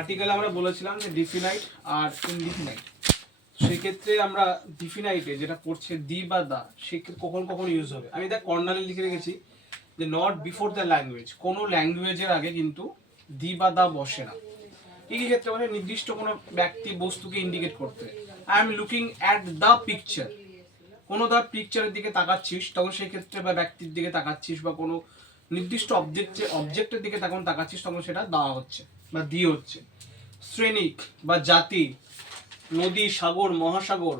আর্টিকেলে আমরা বলেছিলাম যে ডিফিনাইট আর ইনডিফিনাইট। সেই ক্ষেত্রে আমরা ডিফিনাইটে যেটা পড়ছে দি বা দা, সে কখন কখন ইউজ হবে। আমি দেখ কর্নারে লিখে রেখেছি যে নট বিফোর দ্য ল্যাঙ্গুয়েজ, কোনো ল্যাঙ্গুয়েজের আগে কিন্তু দি বা দা বসে না। কি কি ক্ষেত্রে মানে নির্দিষ্ট কোনো ব্যক্তি বস্তুকে ইন্ডিকেট করতে। I am looking at the picture, কোনো ধর পিকচারের দিকে তাকাচ্ছিস তখন সেই ক্ষেত্রে, বা ব্যক্তির দিকে তাকাচ্ছিস বা কোনো নির্দিষ্ট অবজেক্টের দিকে তখন তাকাচ্ছিস তখন সেটা দেওয়া হচ্ছে বা দিয়ে হচ্ছে। শ্রেণিক বা জাতি, নদী, সাগর, মহাসাগর,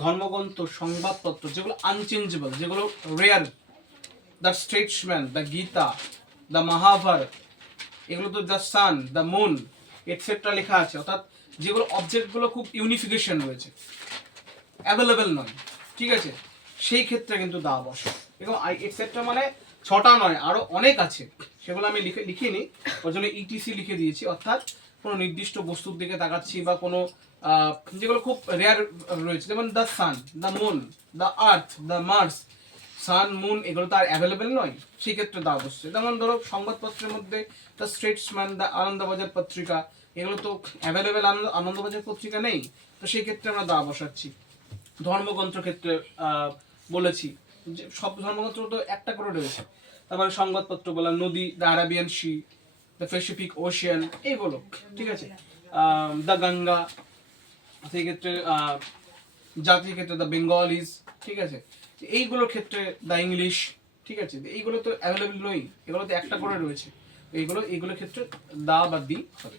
ধর্মগ্রন্থ, সংবাদপত্র যেগুলো আনচেঞ্জেবল, যেগুলো rare, the Statesman, the Gita, the Mahabharata, এগুলো তো the sun, the moon etcetera লেখা আছে। অর্থাৎ যেগুলো অবজেক্টগুলো খুব ইউনিফিকেশন রয়েছে, অ্যাভেলেবেল নয়, ঠিক আছে, সেই ক্ষেত্রে কিন্তু দা বসে। এবং এটসেট্রা মানে ছটা নয়, আরো অনেক আছে, সেগুলো আমি লিখিনি, ওর জন্য ইটিসি লিখে দিয়েছি। অর্থাৎ কোনো নির্দিষ্ট বস্তুর দিকে তাকাচ্ছি বা কোনো যেগুলো খুব রেয়ার রয়েছে, যেমন the sun, the moon, the earth, the Mars. Sun, moon এগুলো তো আর অ্যাভেলেবেল নয়, সেই ক্ষেত্রে দা বসছে। যেমন ধরো সংবাদপত্রের মধ্যে দ্য স্টেটসম্যান, দ্য আনন্দবাজার পত্রিকা, এগুলো তো অ্যাভেলেবেল আনন্দবাজার পত্রিকা নেই, তো সেই ক্ষেত্রে আমরা দা বসাচ্ছি। ধর্মগ্রন্থ ক্ষেত্রে বলেছি যে সব ধর্মগ্রন্থ তো একটা করে রয়েছে। তারপরে সংবাদপত্র বললাম, নদী, the Arabian sea, the Pacific ocean, এইগুলো, ঠিক আছে। দ্য গঙ্গা, সেই ক্ষেত্রে জাতির ক্ষেত্রে দ্য বেঙ্গলিজ, ঠিক আছে। এইগুলোর ক্ষেত্রে দ্য ইংলিশ, ঠিক আছে। এইগুলো তো অ্যাভেলেবেল নয়, এগুলো তো একটা করে রয়েছে। এইগুলোর ক্ষেত্রে দা বা দি হবে।